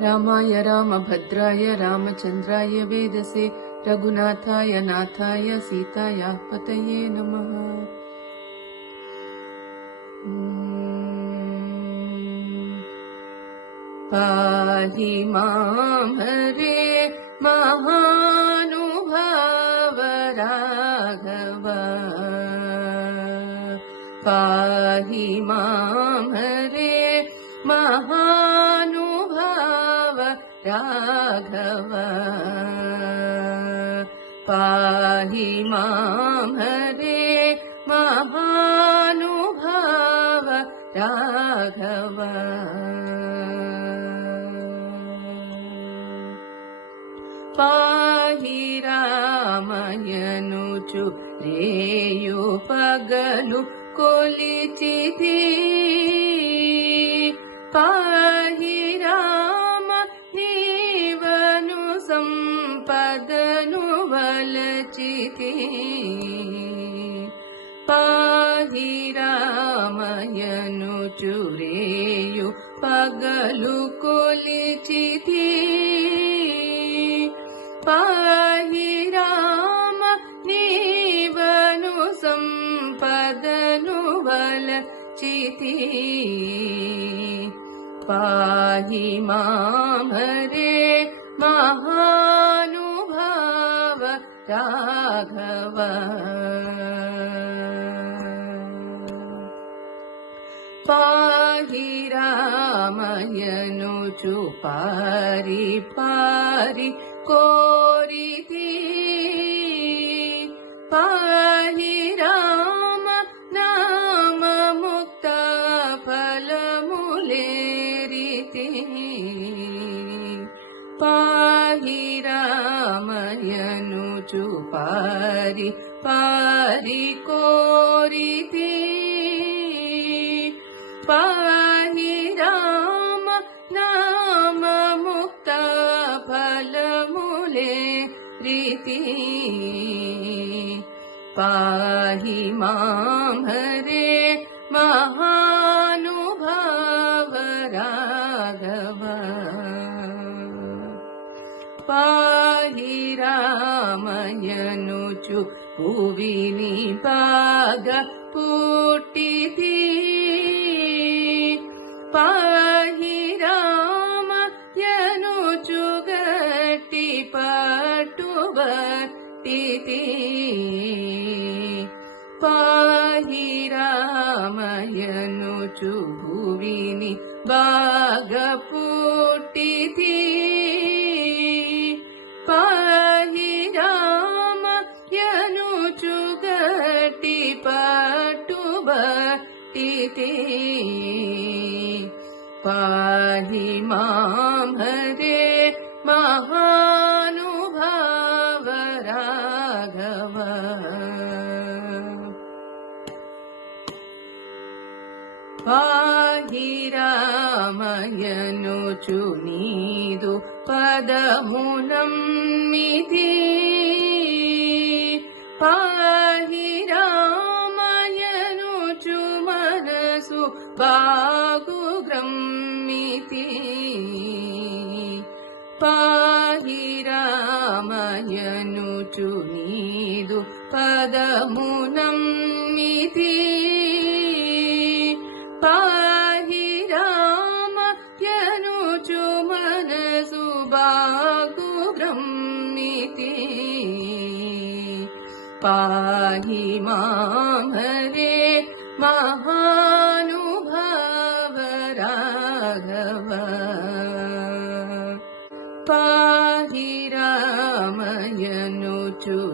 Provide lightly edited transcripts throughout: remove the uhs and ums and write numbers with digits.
रामाय रामभद्राय रामचन्द्राय वेदसे रघुनाथाय नाथाय सीताया पतये नमः। पाहि मां हरे महानुभाव राघव, पाहि मां हरे महानुभाव राघव, पाहि मां हरे महानुभाव राघव। पाहि रामयनुचु रेयु पगलु कोलिचिति, पाहि राम नीवनु संपदनु वलचिति, पाहि रामयनुचु रेयु पगलु कोलिचिति, पाहि राम नीवनु संपदनु वलचिति, पाहि मां हरे महानुभाव राघव, पाहि रामयनुचु पारि पारि कोरिति, पाहि राम नाम मुक्त फलमुलेरिति, पाहि रामयनुचु पारि पारि कोरिति, पाहि राम नाम मुक्त फलमुलेरिति, पाहि मां हरे महानुभाव राघव, पाहि रामयनुचु भुविनि भाग पुट्टिति, पाहि रामयनुचु गट्टि पटुबट्टिति, पाहि रामयनुचु भुविनि भाग पुट्टिति, पाहि रामयनुचु गट्टि पटुबट्टिति, पाहि मां हरे महानुभाव राघव, पाहि रामयनुचु नीदु पदमुनम्मिति, पाहि रामयनुचु मनसु बागुग्रम्मिति, पाहि रामयनुचु नीदु पदमुनम्मिति, पाहि रामयनुचु मनसु बागुग्रम्मिति, पाहि मां हरे महानुभाव राघव, पाहि रामयनुचु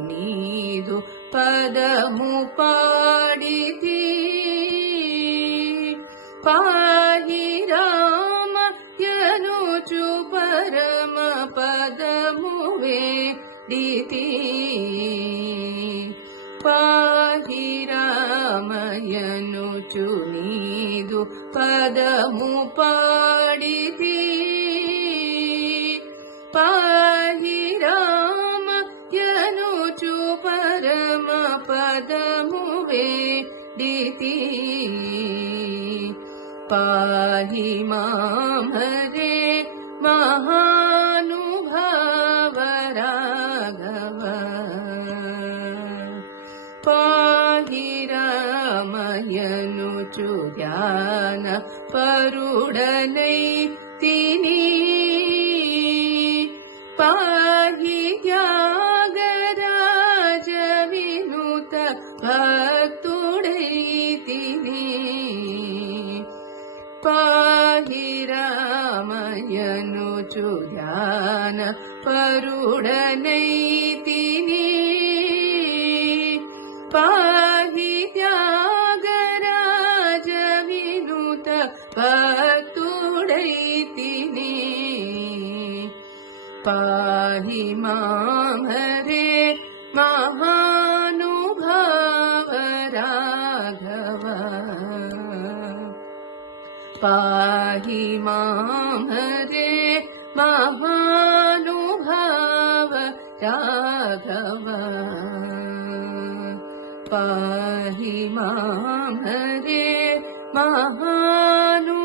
नीदु पदमु पाडिति, पाहि रामयनुचु परम पदमु वेदिति, पाहि रामयनुचु नीदु पदमु पाडिति, पाहि रामयनुचु परम पदमु वेदिति, पाहि मां हरे महानुभाव राघव पाहि रामयनुचु ज्ञान परुडनै तिनी पाहि त्यागराज विनुत भक्तुडैतिनी पाहि रामयनुचु ध्यान परुडनैतिनी पाहि त्यागराज विनुत भक्तुडैतिनी पाहि मां हरे महानुभाव राघव पाहि मां हरे महानुभाव राघव पाहि मां हरे महानुभाव